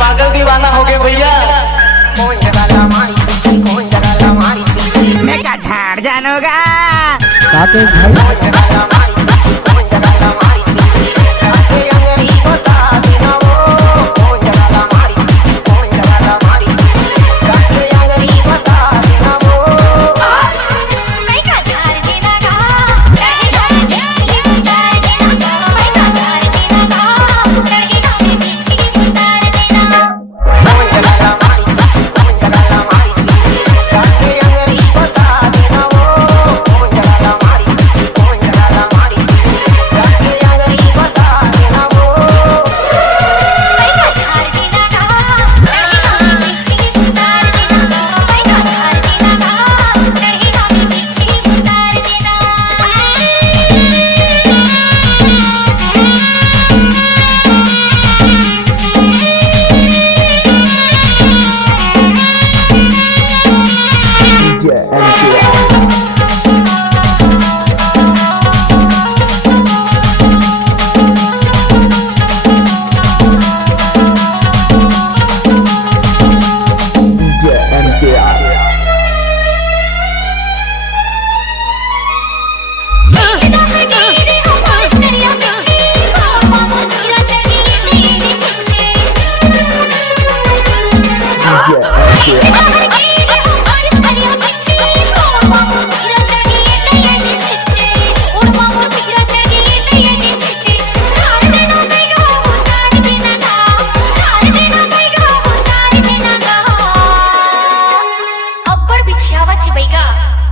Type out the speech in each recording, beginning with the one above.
पागल दीवाना हो गए भैया। कौन जगह ला मारी पीछे, कौन जगह ला मारी पीछे, मैं का झाड़ जानूंगा। राकेश भाई कौन जगह ला मारी पीछे, कौन जगह ला मारी पीछे, आगे अंगरी बता देना वो, कौन जगह ला मारी पीछे, कौन जगह ला मारी पीछे, आगे अंगरी बता देना वो। मैं का झाड़ देना गा, रहेगा बिछी उतार देना, मैं का झाड़ देना गा, रहेगा बिछी उतार देना। कौन जगह ला मारी पीछे, कौन जगह ला मारी पीछे, आगे अंगरी बता देना वो, कौन जगह ला मारी पीछे, कौन जगह ला मारी पीछे, आगे अंगरी बता देना वो। मैं का झाड़ देना गा, रहेगा बिछी उतार देना, मैं का झाड़ देना गा, रहेगा बिछी उतार देना।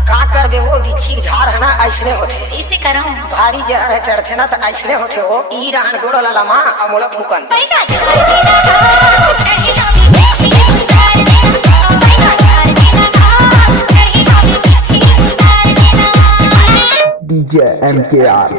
का करबे वो बिच्छी झाड़ है ना ऐसने होथे, इसे करम भारी जहर चढ़थे ना तो ऐसने होथे हो। ई रहन गोड़ लमा अमोला फूकन। मैं का झाड़ देना गा, रहेगा बिछी उतार देना, मैं का झाड़ देना गा, रहेगा बिछी उतार देना। DJ MKR